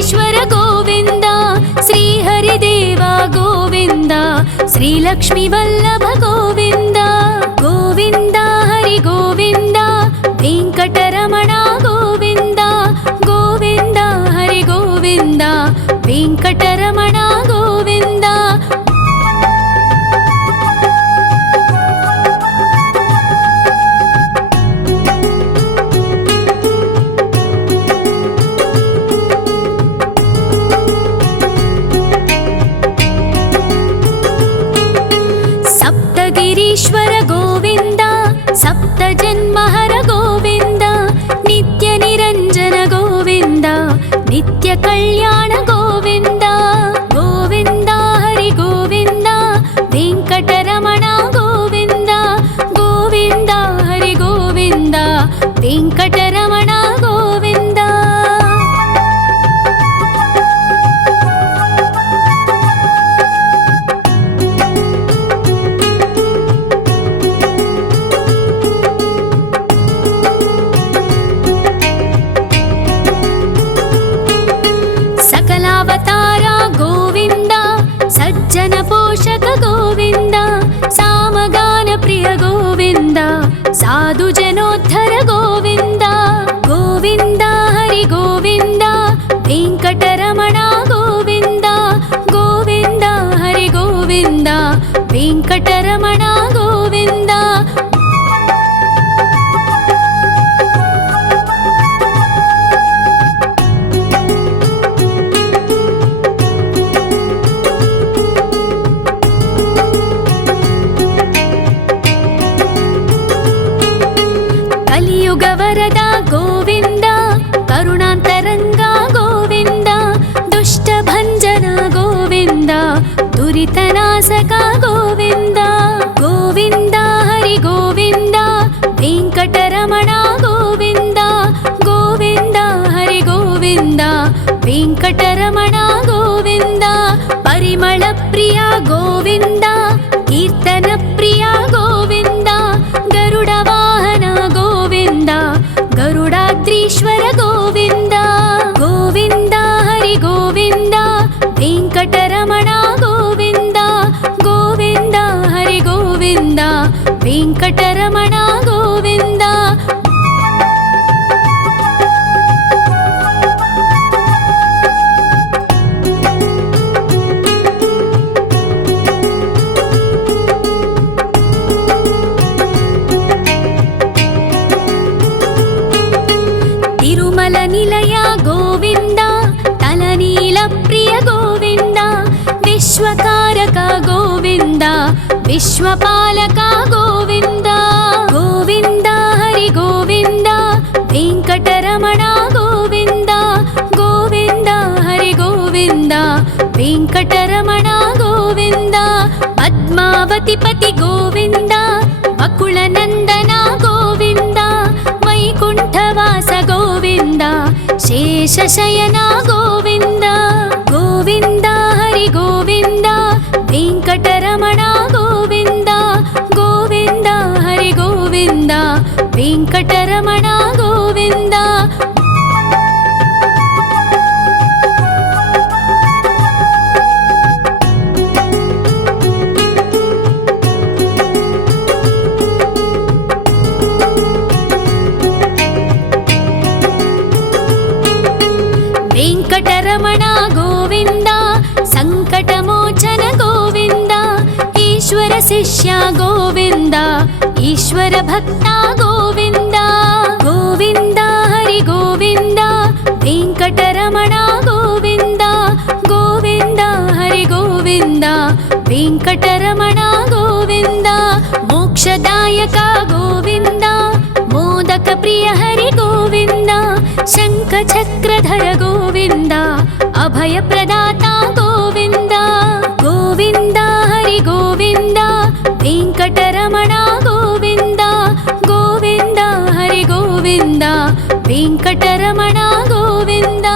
వెంకటేశ్వర గోవింద, శ్రీహరిదేవ గోవింద, శ్రీలక్ష్మీ వల్లభ గోవింద. గోవింద హరి గోవింద, వెంకటరమణ గోవింద. గోవింద హరి గోవింద, వెంకటరమణ గోవింద. సప్తగిరీశ్వర గోవింద, సప్త జన్మహర గోవింద, నిత్య నిరంజన గోవింద, నిత్య కళ్యాణ గోవింద. గోవింద హరి గోవింద, వెంకటరమణ గోవింద. గోవింద హరి గోవింద, వెంకటరమణ గోవింద. సకలావతార గోవింద, సజ్జన పోషక గోవింద, సామగాన ప్రియ గోవింద, సాధు జనోద్ధర గోవింద. గోవింద హరి గోవింద, వెంకటరమణ గోవింద. గోవింద హరి గోవింద, వెంకటరమణ గోవింద. కలియుగ వరద గోవింద, కరుణాంతరంగ గోవింద, దుష్ట భంజన గోవింద, దురితనాశక గోవింద. గోవింద హరి గోవింద, వెంకటరమణ గోవింద. గోవింద హరి గోవింద, వెంకటరమణ గోవింద. పరిమళ ప్రియ గోవింద, కీర్తన ప్రియ గోవింద, గరుడ వాహన గోవింద, గరుడాద్రీశ్వర గోవింద. గోవింద హరి గోవింద, వెంకటరమణ గోవింద. గోవింద హరి గోవింద, వెంకటరమణ గోవింద. తిరుమల నిలయ గోవింద, తలనీల ప్రియ గోవింద, విశ్వకారక గోవింద, విశ్వపాలక గోవింద. గోవింద హరి గోవింద, వెంకటరమణ గోవింద. గోవింద హరి గోవింద, వెంకటరమణ గోవింద. పద్మావతి పతి గోవింద, వకుళ నందన గోవింద, వైకుంఠవాస గోవింద, శేషశయన గోవింద. గోవింద హరి గోవింద, వెంకటరమణ గోవింద. గోవింద హరి గోవింద, వెంకటరమణ గోవింద. వెంకటరమణ గోవింద, సంకటమోచన గోవింద, ఈశ్వర శిష్య గోవింద, ఈశ్వర భక్త గోవింద. గోవింద హరి గోవింద, వెంకటరమణ గోవింద. గోవింద హరి గోవింద, వెంకటరమణ గోవింద. మోక్షదాయక గోవింద, మోదక ప్రియ హరి గోవింద, శంఖ చక్రధర గోవింద, అభయ ప్రదాత గోవింద. గోవింద హరి గోవింద, వెంకటరమణ గోవింద. గోవింద హరి గోవింద, వెంకటరమణ గోవింద.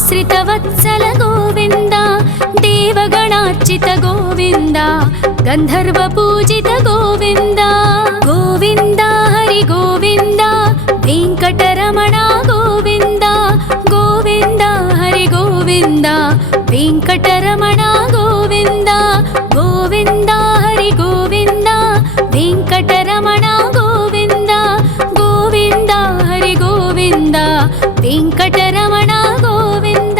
आश्रितवत्सल गोविन्द देवगणार्चित गोविन्द गन्धर्वपूजित गोविन्द गोविन्द हरि गोविन्द वेङ्कटरमण गोविन्द गोविन्द हरि गोविन्द वेङ्कटरमण गोविन्द गोविन्द हरि गोविन्द वेङ्कटरमण गोविन्द गोविन्द हरि गोविन्द वेङ्कटरमण गोविन्द।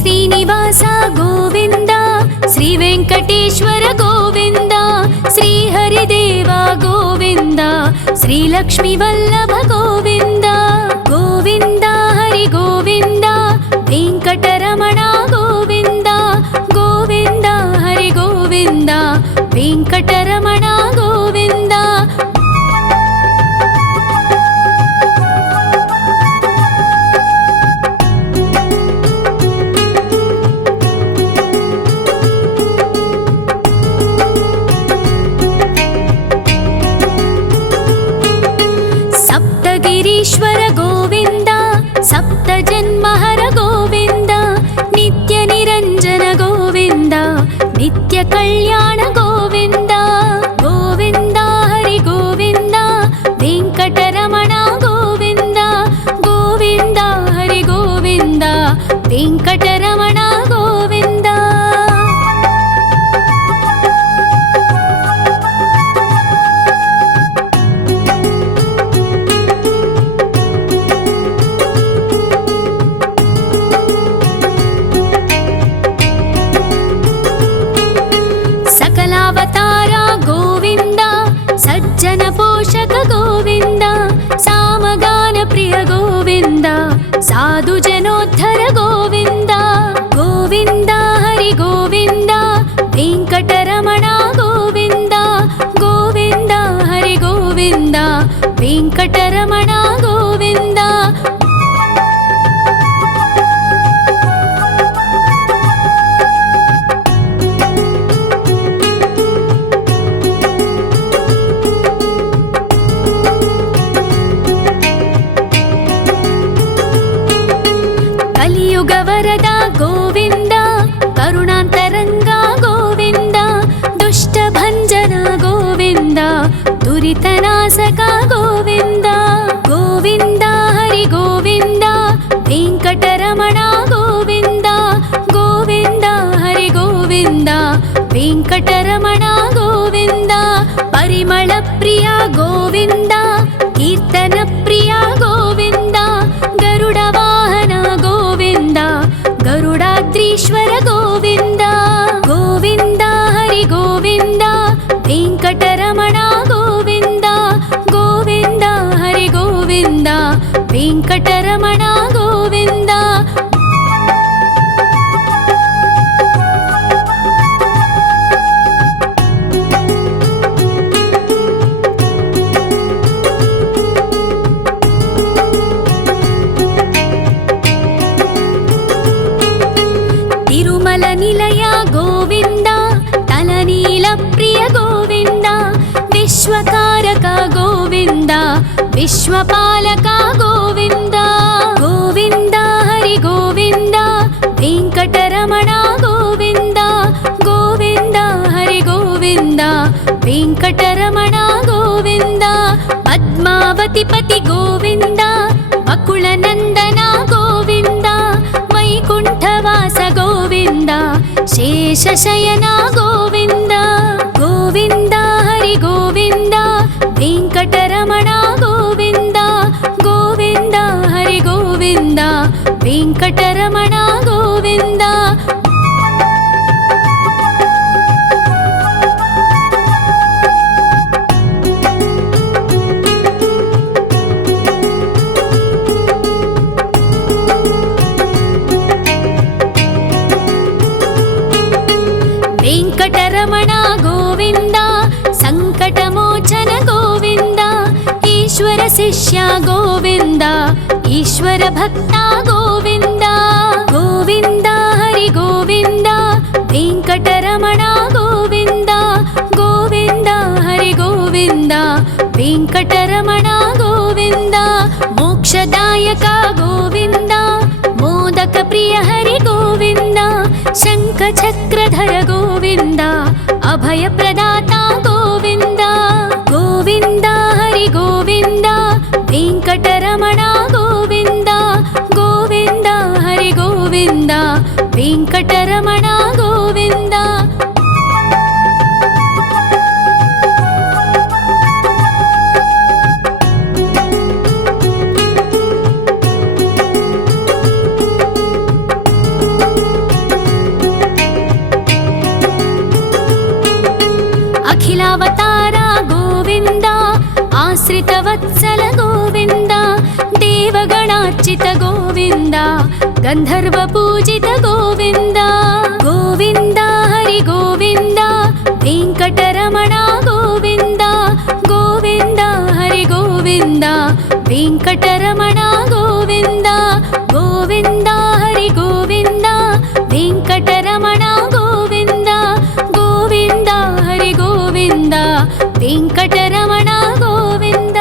श्रीनिवास गोविन्द श्री वेङ्कटेश्वर गोविन्द श्री हरिदेव गोविन्द श्री लक्ष्मीवल्लभ गोविन्द गोविन्द हरि गोविन्द वेङ्कटरमण गोविन्द गोविन्द हरि गोविन्द वेङ्कटरमण गोविन्द। गिरीश्वर गोविन्द सप्तजन्महर गोविन्द नित्यनिरञ्जन गोविन्द नित्यकल्याण गोविन्द गोविन्द हरि गोविन्द वेङ्कटरमण गोविन्द गोविन्द हरि गोविन्द वेङ्कटरमण गोविन्द। सकलावतार गोविन्द सज्जन पोषक गोविन्द सामगान प्रिय गोविन्द साधु जनोद्धर गोविन्द गोविन्द हरि गोविन्द वेङ्कटरमण गोविन्द गोविन्द हरि गोविन्द वेङ्कटरमण गोविन्द। कलियुग वरद गोविन्द करुणान्तरङ्ग गोविन्द दुष्टभञ्जन गोविन्द दुरितनाशक गोविन्द गोविन्द हरि गोविन्द वेङ्कटरमण गोविन्द गोविन्द हरि गोविन्द वेङ्कटरमण गोविन्द। परिमल प्रिय गोविन्द कीर्तन प्रिय गोविन्द गरुड वाहन गोविन्द गरुडाद्रीश्वर गोविन्द गोविन्द हरि गोविन्द वेङ्कटरमण गोविन्द गोविन्द हरि गोविन्द वेङ्कटरमण गोविन्द। तिरुमल निलय गोविन्द तलनील प्रिय गोविन्द विश्वकारक गोविन्द विश्वपालक गोविन्द गोविन्द हरि गोविन्द वेङ्कटरमण गोविन्द गोविन्द हरि गोविन्द वेङ्कटरमण गोविन्द। पद्मावति पति गोविन्द बकुलनन्दन गोविन्द वैकुण्ठवास गोविन्द शेषशयन गोविन्द गोविन्द हरि गोविन्द वेङ्कटरमण गोविन्द गोविन्द हरि गोविन्द वेङ्कटरमण गोविन्द। వెంకటరమణ గోవింద సంకటమోచన గోవింద ఈశ్వర శిష్య గోవింద ఈశ్వర భక్త గోవింద గోవింద హరి గోవింద వెంకటరమణ గోవింద గోవింద హరి గోవింద వెంకటరమణ గోవింద మోక్షదాయక గోవింద మోదక ప్రియ హరి గోవింద శంఖ చక్రధర గోవింద అభయ ప్రదాత గోవింద గోవింద హరి గోవింద వెంకటరమణ గోవింద గోవింద హరి గోవింద వెంకటరమణ గోవింద అఖిలావతార గోవింద ఆశ్రిత వత్సల గోవింద దేవగణార్చిత గోవింద గంధర్వ పూజిత గోవింద గోవింద హరి గోవింద వెంకటరమణ గోవింద గోవింద హరి గోవింద వెంకటరమణ గోవింద గోవింద హరి గోవింద వెంకటరమణ గోవింద గోవింద హరి గోవింద వెంకటరమణ గోవింద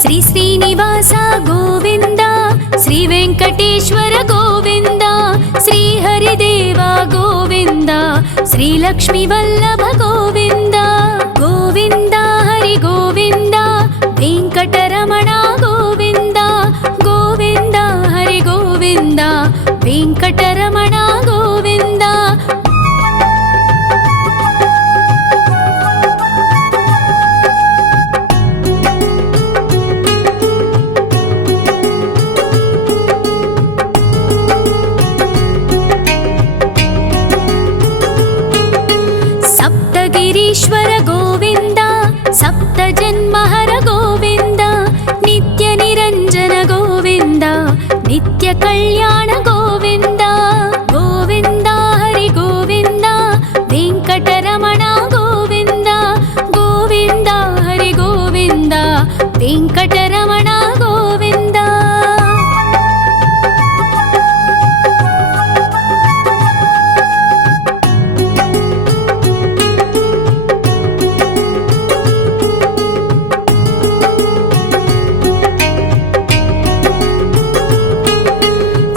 శ్రీ శ్రీనివాస గోవింద శ్రీ వెంకటేశ్వర గోవింద శ్రీ హరిదేవ గోవింద శ్రీ లక్ష్మీ వల్లభ గోవింద గోవింద హరి గోవింద వెంకటరమణ గోవింద గోవింద హరి గోవింద వెంకటరమణ గోవింద సప్తగిరీశ్వర గోవింద సప్త జన్మహర గోవింద నిత్య నిరంజన గోవింద నిత్య కళ్యాణ గోవింద గోవింద హరి గోవింద వెంకటరమణ గోవింద గోవింద హరి గోవింద వెంకటరమణ గోవింద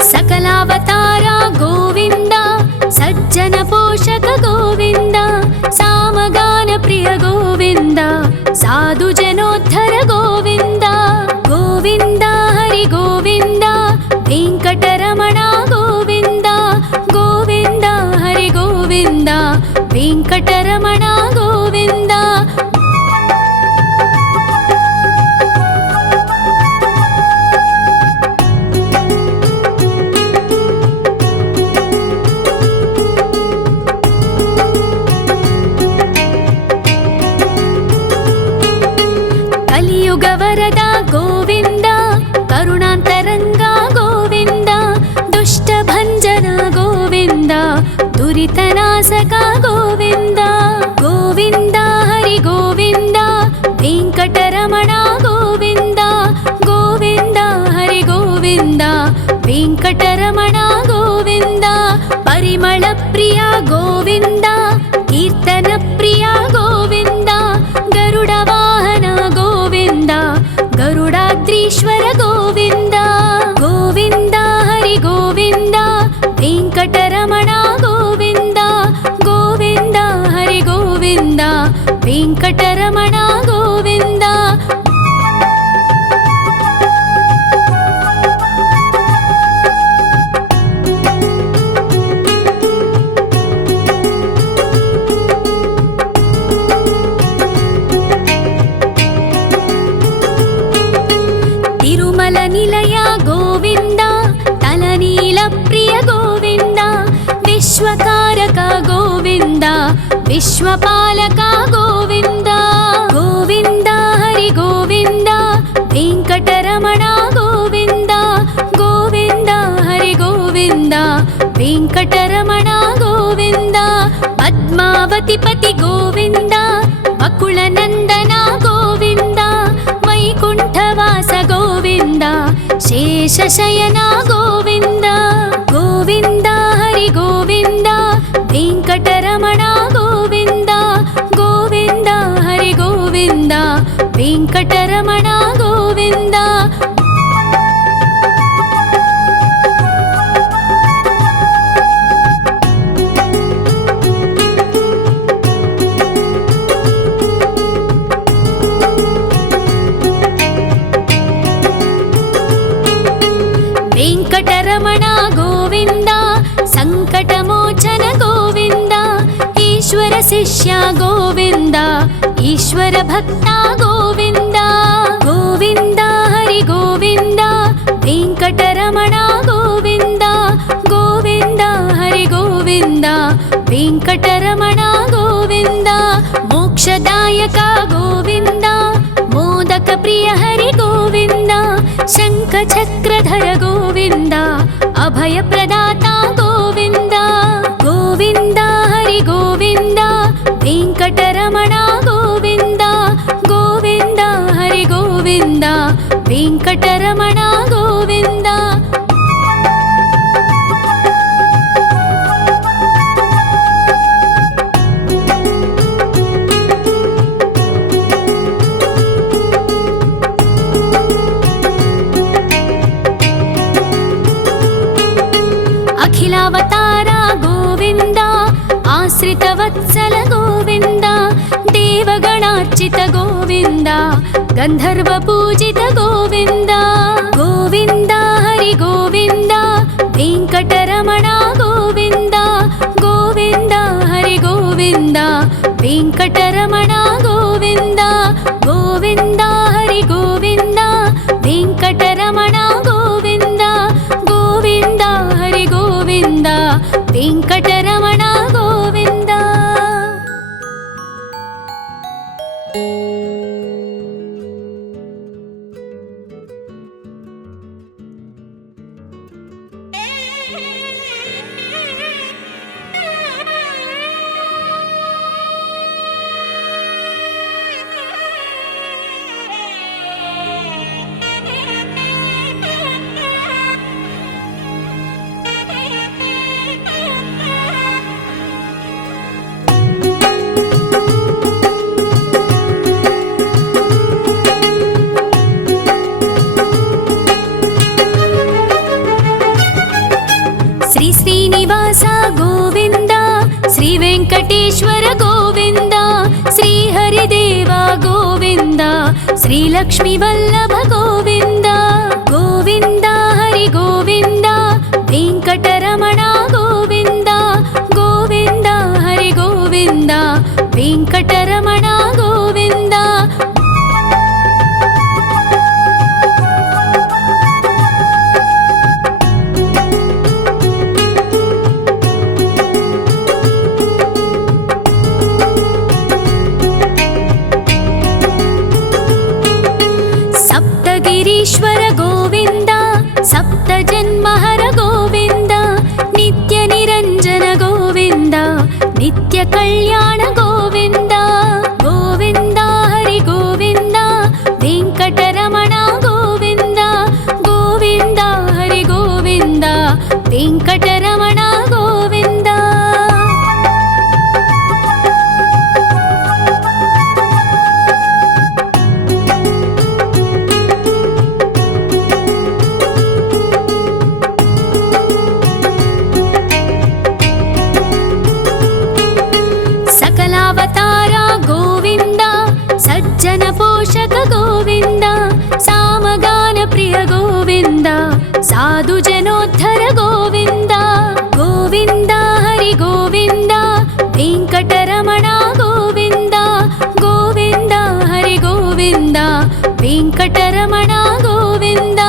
సకలావతార గోవింద సజ్జన పోషక గోవింద సామగాన ప్రియ గోవింద సాధు జనోద్ధర గోవింద గోవింద హరి గోవింద వెంకటరమణ గోవింద గోవింద హరి గోవింద వెంకటరమణ గోవింద కలియుగ వరద గోవింద కరుణాంతరంగ గోవింద దుష్ట భంజన గోవింద దురితనాశక గోవింద గోవింద హరి గోవింద వెంకటరమణ గోవింద గోవింద హరి గోవింద వెంకటరమణ గోవింద పరిమళ ప్రియ గోవింద కీర్తన ప్రియ గోవింద గరుడ వాహన గోవింద గరుడాద్రీశ్వర గోవింద గోవింద హరి గోవింద వెంకటరమణ గోవింద గోవింద హరి గోవింద వెంకటరమణ గోవింద विश्वकारक गोविन्द विश्वपालक गोविन्द गोविन्द हरि गोविन्द वेङ्कटरमण गोविन्द गोविन्द हरि गोविन्द वेङ्कटरमण गोविन्द पद्मावतिपति गोविन्द बकुलनन्दन गोविन्द वैकुण्ठवास गोविन्द शेषशयन गोविन्द गोविन्द हरि गोविन्द वेङ्कटरमण गोविन्द गोविन्द हरि गोविन्द वेङ्कटरमण गोविन्द वेङ्कटरमण गोविन्द सङ्कटमोचन गोविन्द ईश्वर शिष्य गोविन्द ईश्वर भक्त गोविन्द गोविन्द हरि गोविन्द वेङ्कटरमण गोविन्द गोविन्द हरि गोविन्द वेङ्कटरमण गोविन्द मोक्षदायक गोविन्द मोदक प्रिय हरि गोविन्द शङ्खचक्रधर गोविन्द अभयप्रदाता गोविन्द गोविन्द हरि गोविन्द वेङ्कटरमण गोविन्द गोविन्द हरि गोविन्द वेङ्कटरमण गोविन्द अखिलावतार गोविन्द आश्रितवत्सल गोविन्द देवगणार्चित गोविन्द गन्धर्वपूजित गोविन्द गोविन्द हरि गोविन्द वेङ्कटरमण गोविन्द गोविन्द हरि गोविन्द वेङ्कटरमण गोविन्द गोविन्द हरि गोविन्द वेङ्कटरमण गोविन्द गोविन्द हरि गोविन्द वेङ्कटरमण गोविन्द श्री श्रीनिवास गोविन्द श्री वेङ्कटेश्वर गोविन्द श्री हरिदेव गोविन्द श्री लक्ष्मीवल्लभ गोविन्द गोविन्द हरि गोविन्द वेङ्कटरमण गोविन्द गोविन्द हरि गोविन्द वेङ्कटरमण गोविन्द सप्तगिरीश्वर गोविन्द सप्तजन्महर गोविन्द नित्यनिरञ्जन गोविन्द नित्यकल्याण गोविन्द गोविन्द हरि गोविन्द वेङ्कटरमण गोविन्द गोविन्द हरि गोविन्द वेङ्कटरमण गोविन्द सकलावतार गोविन्द सज्जन पोषक गोविन्द सामगान प्रिय गोविन्द साधु जनोद्धर गोविन्द गोविन्द हरि गोविन्द वेङ्कटरमण गोविन्द गोविन्द हरि गोविन्द वेङ्कटरमण गोविन्द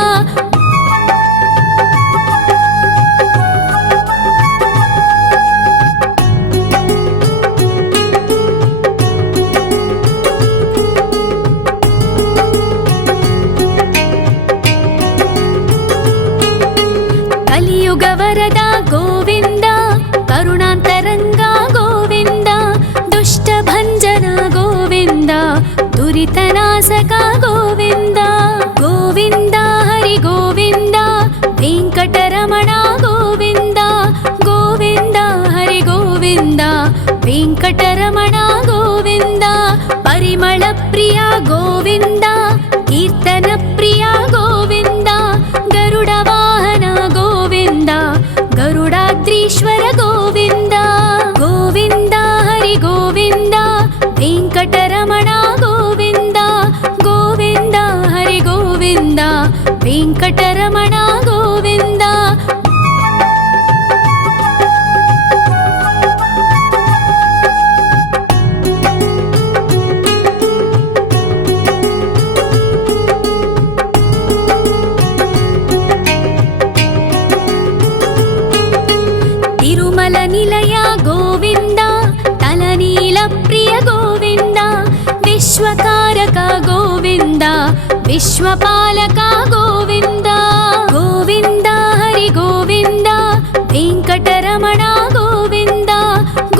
विश्वकारक गोविन्द विश्वपालक गोविन्द गोविन्द हरि गोविन्द वेङ्कटरमण गोविन्द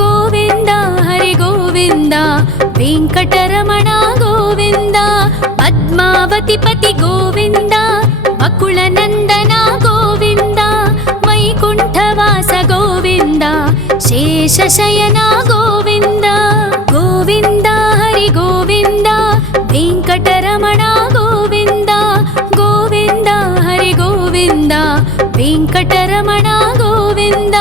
गोविन्द हरि गोविन्द वेङ्कटरमण गोविन्द पद्मावतिपति गोविन्द वकुलनन्दन गोविन्द वैकुण्ठवास गोविन्द शेषशयन गोविन्द गोविन्द हरि गोविन्द वेङ्कटरमण गोविन्द गोविन्द हरि गोविन्द वेङ्कटरमण गोविन्द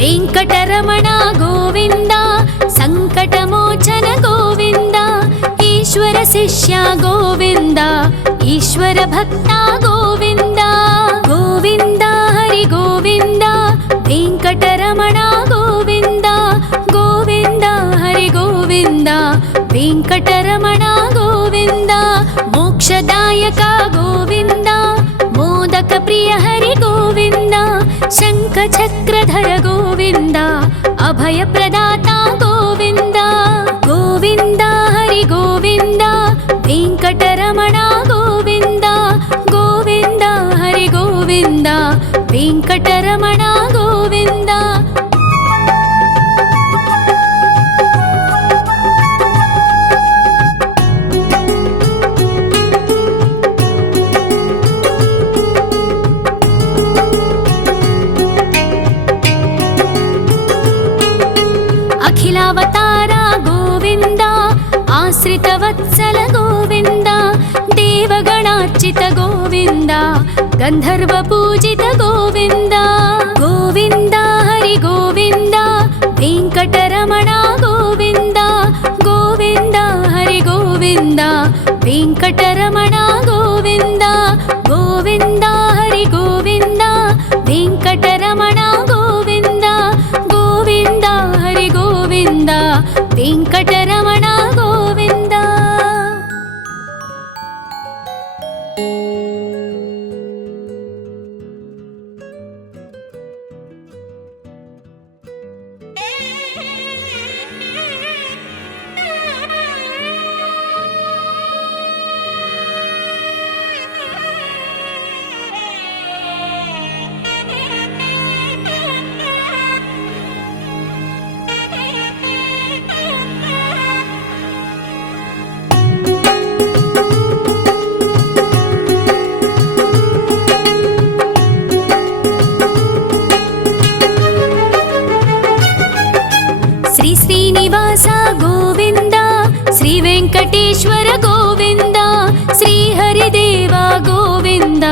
वेङ्कटरमण गोविन्द सङ्कटमोचन गोविन्द ईश्वर शिष्य गोविन्द ईश्वर भक्त गोविन्द गोविन्द हरि गोविन्द वेङ्कटरमण गोविन्द गोविन्द हरि गोविन्द वेङ्कटरमण गोविन्द मोक्षदायक गोविन्द मोदक प्रिय हरि गोविन्द शङ्खचक्रधर गोविन्द अभयप्रदाता गोविन्द गोविन्द हरि गोविन्द वेङ्कटरमण गोविन्द गोविन्द हरि गोविन्द वेङ्कटरमण गोविन्द अखिलावतार गोविन्द आश्रितवत्सल गोविन्द देवगणार्चित गोविन्द गन्धर्वपूजित गोविन्द गोविन्द हरि गोविन्द वेङ्कटरमण गोविन्द गोविन्द हरि गोविन्द वेङ्कटरमण गोविन्द गोविन्द हरि गोविन्द वेङ्कटरमण गोविन्द गोविन्द हरि गोविन्द वेङ्कटरमण गोविन्द श्री श्रीनिवास गोविन्द श्री वेङ्कटेश्वर गोविन्द श्री हरिदेव गोविन्द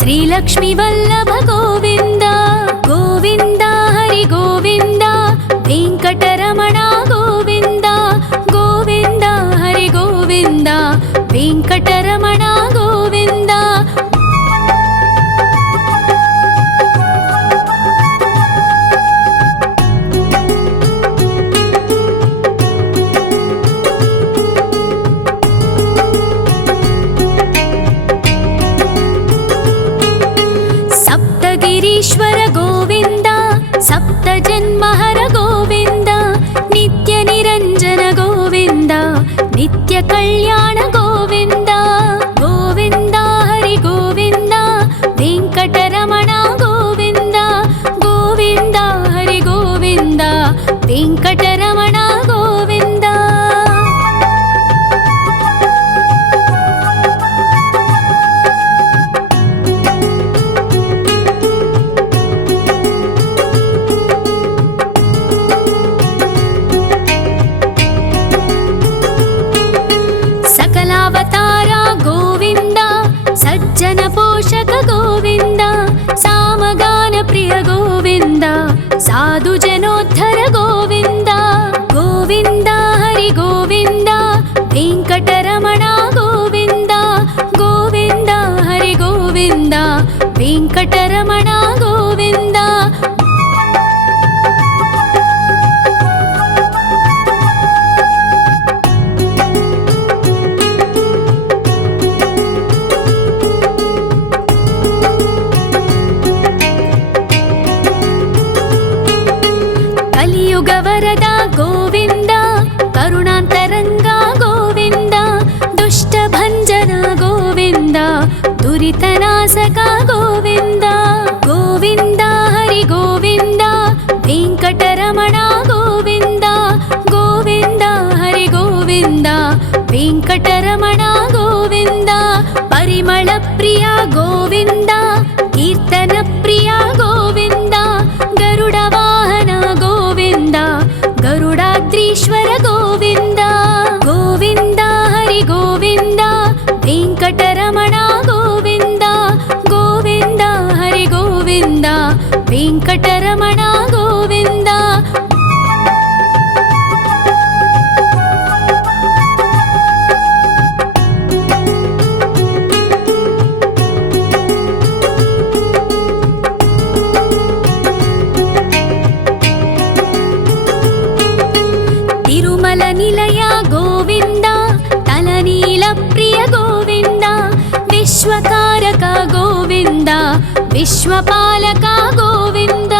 श्री लक्ष्मीवल्लभ गोविन्द गोविन्द हरि गोविन्द वेङ्कटरमण गोविन्द गोविन्द हरि गोविन्द वेङ्कटरमण गोविन्द सप्तगिरीश्वर गोविन्द सप्तजन्महर गोविन्द नित्यनिरञ्जन गोविन्द नित्यकल्याण गोविन्द गोविन्द हरि गोविन्द वेङ्कटरमण गोविन्द गोविन्द हरि गोविन्द वेङ्कटरमण गोविन्द सकला ವೆಂಕಟರಮಣ ಗೋವಿಂದ. ಪರಿಮಳ ಪ್ರಿಯ ಗೋವಿಂದ, ಕೀರ್ತನ ಪ್ರಿಯ ಗೋವಿಂದ. ಗರುಡ ವಾಹನ ಗೋವಿಂದ, ಗರುಡಾದ್ರೀಶ್ವರ ಗೋವಿಂದ. ಗೋವಿಂದ ಹರಿ ಗೋವಿಂದ, ವೆಂಕಟರಮಣ ಗೋವಿಂದ. ಗೋವಿಂದ ಹರಿ ಗೋವಿಂದ, ವೆಂಕಟರಮಣ ಗೋವಿಂದ. ತಿರುಮಲ ನಿಲಯ ಗೋವಿಂದ, ತಲನೀಲ ಪ್ರಿಯ ಗೋವಿಂದ. ವಿಶ್ವಕಾರಕ ಗೋವಿಂದ, ವಿಶ್ವಪಾಲಕ ಗೋವಿಂದ.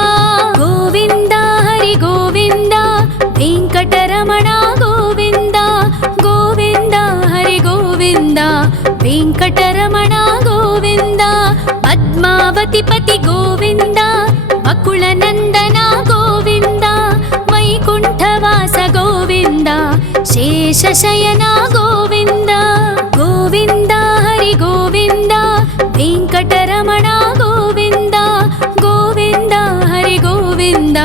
ಗೋವಿಂದ ಹರಿ ಗೋವಿಂದ, ವೆಂಕಟರಮಣ ಗೋವಿಂದ. ಗೋವಿಂದ ಹರಿ ಗೋವಿಂದ, ವೆಂಕಟರಮಣ ಗೋವಿಂದ. ಪದ್ಮಾವತಿ ಪತಿ ಗೋವಿಂದ, ಅಕುಳ ನಂದನ ಗೋವಿಂದ. ವೈಕುಂಠವಾಸ ಗೋವಿಂದ, ಶೇಷಶಯನ ಗೋವಿಂದ. ಗೋವಿಂದ ಹರಿ ಗೋವಿಂದ, ವೆಂಕಟರಮಣ ಗೋವಿಂದ. ಗೋವಿಂದ ಹರಿ ಗೋವಿಂದ,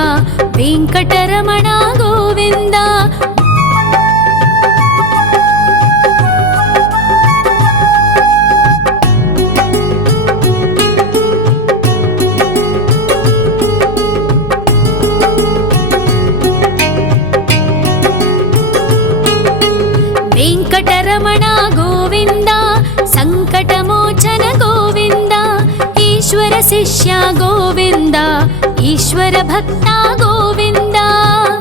ವೆಂಕಟರಮಣ ಗೋವಿಂದ. ವೆಂಕಟರಮಣ ಗೋವಿಂದ, ಸಂಕಟಮೋಚನ ಗೋವಿಂದ. ಈಶ್ವರ ಶಿಷ್ಯ ಗೋವಿಂದ, ಈಶ್ವರ ಭಕ್ತ ಗೋವಿಂದ.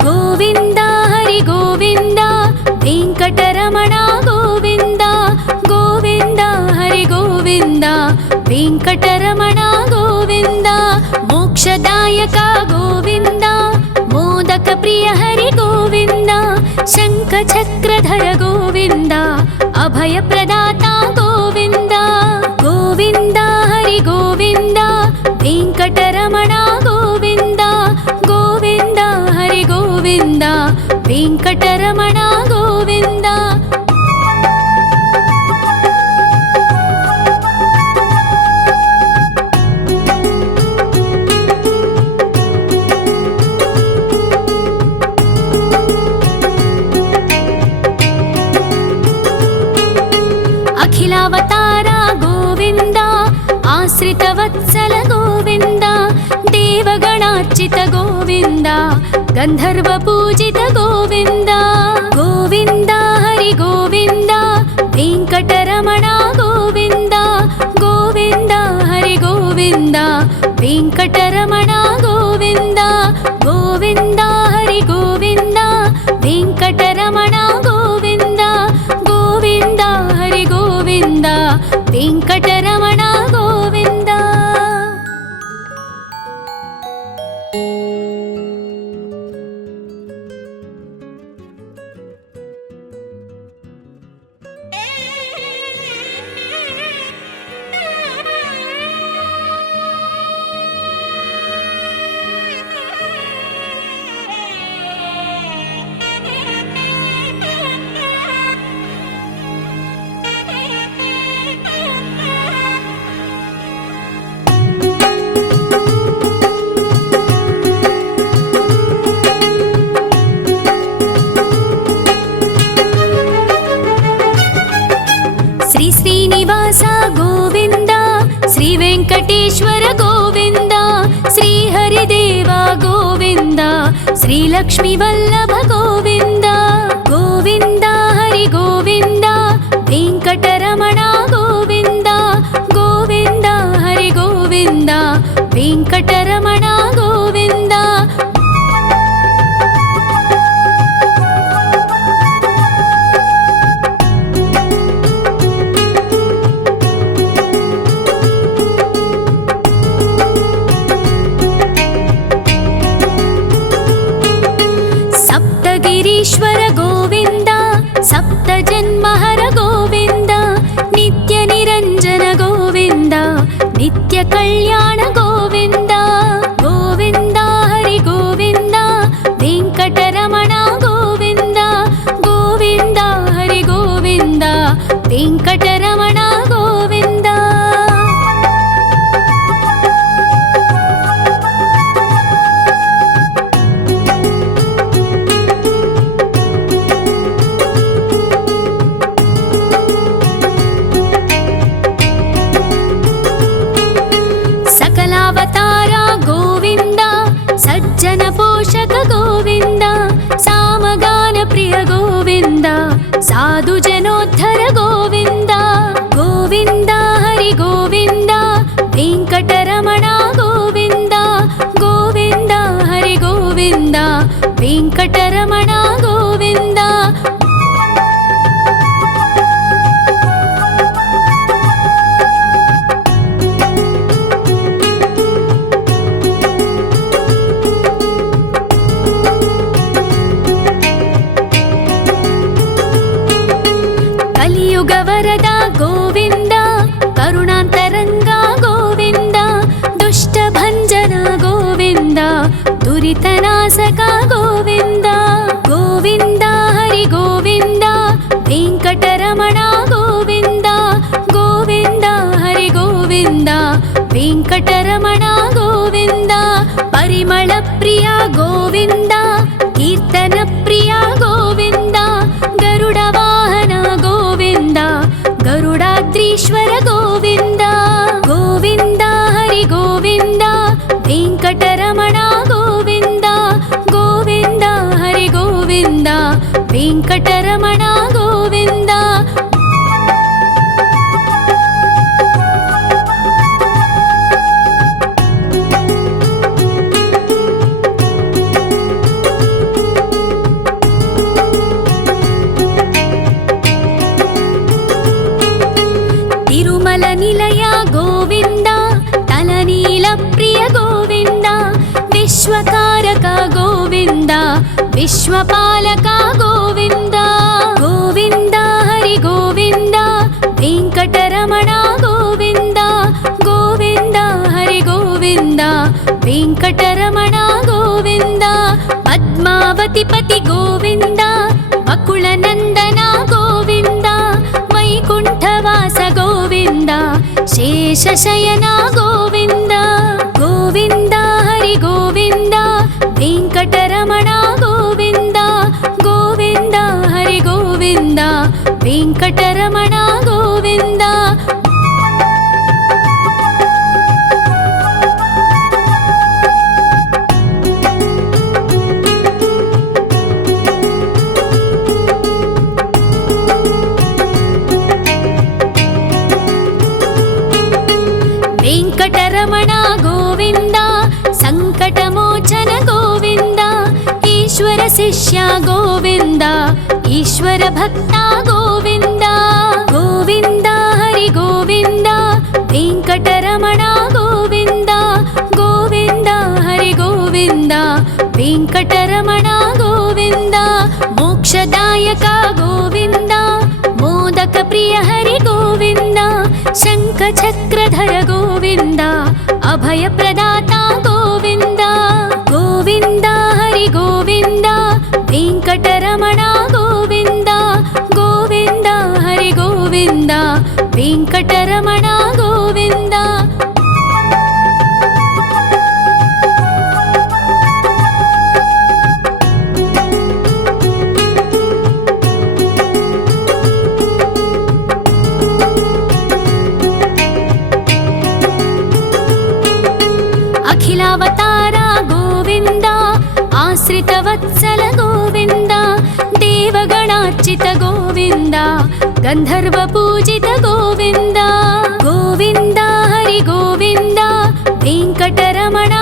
ಗೋವಿಂದ ಹರಿ ಗೋವಿಂದ, ವೆಂಕಟರಮಣ ಗೋವಿಂದ. ಗೋವಿಂದ ಹರಿ ಗೋವಿಂದ, ವೆಂಕಟರಮಣ ಗೋವಿಂದ. ಮೋಕ್ಷದಾಯಕ ಗೋವಿಂದ, ಮೋದಕ ಪ್ರಿಯ ಹರಿ ಗೋವಿಂದ. ಶಂಖ ಚಕ್ರಧರ ಗೋವಿಂದ, ಅಭಯ ಪ್ರದಾತ ಗೋವಿಂದ. ಗೋವಿಂದ ಹರಿ ಗೋವಿಂದ, ವೆಂಕಟರಮಣ ಗೋವಿಂದ. ಗೋವಿಂದ ಹರಿ ಗೋವಿಂದ, ವೆಂಕಟರಮಣ ಗೋವಿಂದ. ಅಖಿಲಾವತಾರ ಗೋವಿಂದ, ಆಶ್ರಿತ ವತ್ಸಲ ಗೋವಿಂದ. ದೇವಗಣಾರ್ಚಿತ ಗೋವಿಂದ, ಗಂಧರ್ವ ಪೂಜಿತ ಗೋವಿಂದ. ಗೋವಿಂದ ಹರಿ ಗೋವಿಂದ, ವೆಂಕಟರಮಣ ಗೋವಿಂದ. ಗೋವಿಂದ ಹರಿ ಗೋವಿಂದ, ವೆಂಕಟರಮಣ ಗೋವಿಂದ. ಗೋವಿಂದ ಹರಿ ಗೋವಿಂದ, ವೆಂಕಟರಮಣ ಗೋವಿಂದ. ಗೋವಿಂದ ಹರಿ ಗೋವಿಂದ, ವೆಂಕಟರಮಣ ಗೋವಿಂದ. ಶ್ರೀ ಶ್ರೀನಿವಾಸ ಗೋವಿಂದ, ಶ್ರೀ ವೆಂಕಟೇಶ್ವರ ಗೋವಿಂದ. ಶ್ರೀ ಹರಿದೇವ ಗೋವಿಂದ, ಶ್ರೀ ಲಕ್ಷ್ಮೀ ವಲ್ಲಭ ಗೋವಿಂದ. ಗೋವಿಂದ ಹರಿ ಗೋವಿಂದ, ವೆಂಕಟರಮಣ ಗೋವಿಂದ. ಗೋವಿಂದ ಹರಿ ಗೋವಿಂದ, ವೆಂಕಟರಮಣ ಗೋವಿಂದ. కలియుగ వరద గోవింద, కరుణాంతరంగ గోవింద, దుష్ట భంజన గోవింద, దురితనాశక గోవింద. గోవింద హరి గోవింద, వెంకటరమణ గోవింద, గోవింద హరి గోవింద, వెంకటరమణ గోవింద. పరిమళ ప్రియ గోవింద, కీర్తన ప్రియ గోవింద, గరుడ వాహన గోవింద, గరుడాద్రీశ్వర గోవింద. గోవింద హరి గోవింద, వెంకటరమణ గోవింద, గోవింద హరి గోవింద, వెంకటరమణ గోవింద. తిరుమల నిలయ గోవింద, తలనీల ప్రియ గోవింద, విశ్వకారక గోవింద, విశ్వపాలక గోవింద. గోవింద హరి గోవింద, వెంకటరమణ గోవింద, గోవింద హరి గోవింద, వెంకటరమణ గోవింద. పద్మావతి పతి గోవింద, వకుళ నందన గోవింద, వైకుంఠవాస గోవింద, శేషశయన గోవింద. గోవింద హరి గోవింద, వెంకటరమణ గోవింద, గోవింద హరి గోవింద, వెంకటరమణ గోవింద. వెంకటరమణ గోవింద, సంకటమోచన గోవింద, ఈశ్వర శిష్య గోవింద, ఈశ్వర భక్త గోవింద. గోవింద హరి గోవింద, వెంకటరమణ గోవింద, గోవింద హరి గోవింద, వెంకటరమణ గోవింద. మోక్షదాయక గోవింద, మోదక ప్రియ హరి గోవింద, శంఖ చక్రధర గోవింద, అభయ ప్రదాత గోవింద. గోవింద హరి గోవింద, వెంకటరమణ గోవింద, గోవింద హరి గోవింద, వెంకటరమణ గోవింద. అఖిలావతార గోవింద, ఆశ్రిత వత్సల గోవింద, దేవగణార్చిత గోవింద, గంధర్వ పూజిత గోవింద. గోవింద హరి గోవింద, వెంకటరమణ